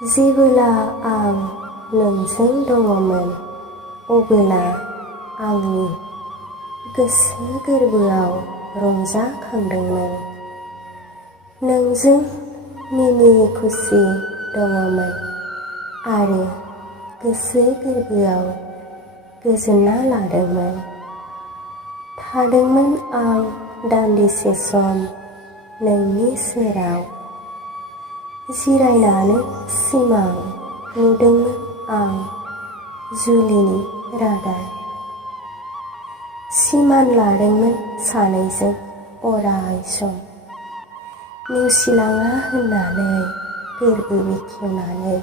जेबोला आं नोंजों दङमोन अबोला आंनि गोसो गोरबोआव रंजाखांदोंमोन। नोंजों मिनि खुसि दङमोन आरो गोसो गोरबोआव गोजोनना लादोंमोन। थादोंमोन आं दान्दिसे सम नोंनि सेराव, जिरायनानै सिमां नुदोंमोन आं जुलिनि रादाय। सिमान लादोंमोन सानैजों अराय सम, नेवसिलाङा होननानै गोरबो बेखेवनानै।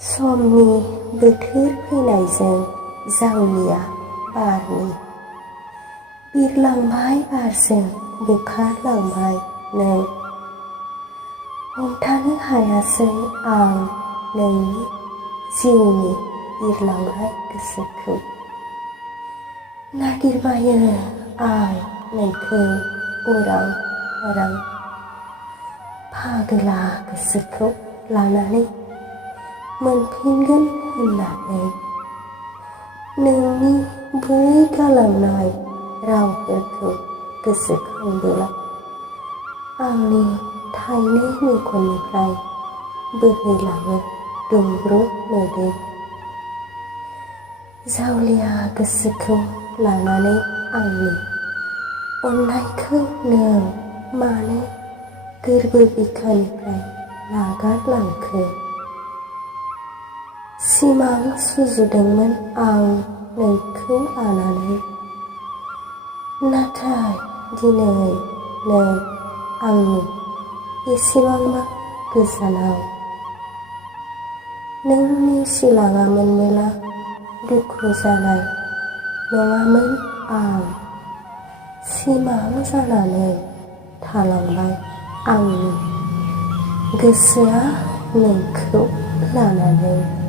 समनि बोथोर फैनायजों जावलिया बारनि बिरलांबाय बारजों बुखारलांबाय नों। हमथानो हायासै आं नोंनि जिउनि बिरलांनाय गोसोखौ। नागिरबायो आं नोंखौ उरां फारां, फागोला गोसोखौ लानानै मोनफिनगोन होननानै। नोंनि बै गालांनाय रावफोरखौ गोसोखांबोला आंनि थाइनै मेगननिफ्राय बोहैलाङो दुंब्रुद मोदै। जावलिया गोसोखौ लानानै आंनि अननायखौ नों मानो गोरबो बिखानिफ्राय नागारलांखो? सिमां सुजुदोंमोन आं नोंखौ लानानै, नाथाय दिनै नों आंनि बेसेबांबा गोजानाव। नों नेवसिलाङामोनबोला दुखु जानाय नङामोन आं। सिमां जानानै थालांबाय आंनि गोसोआ नोंखौ लानानै।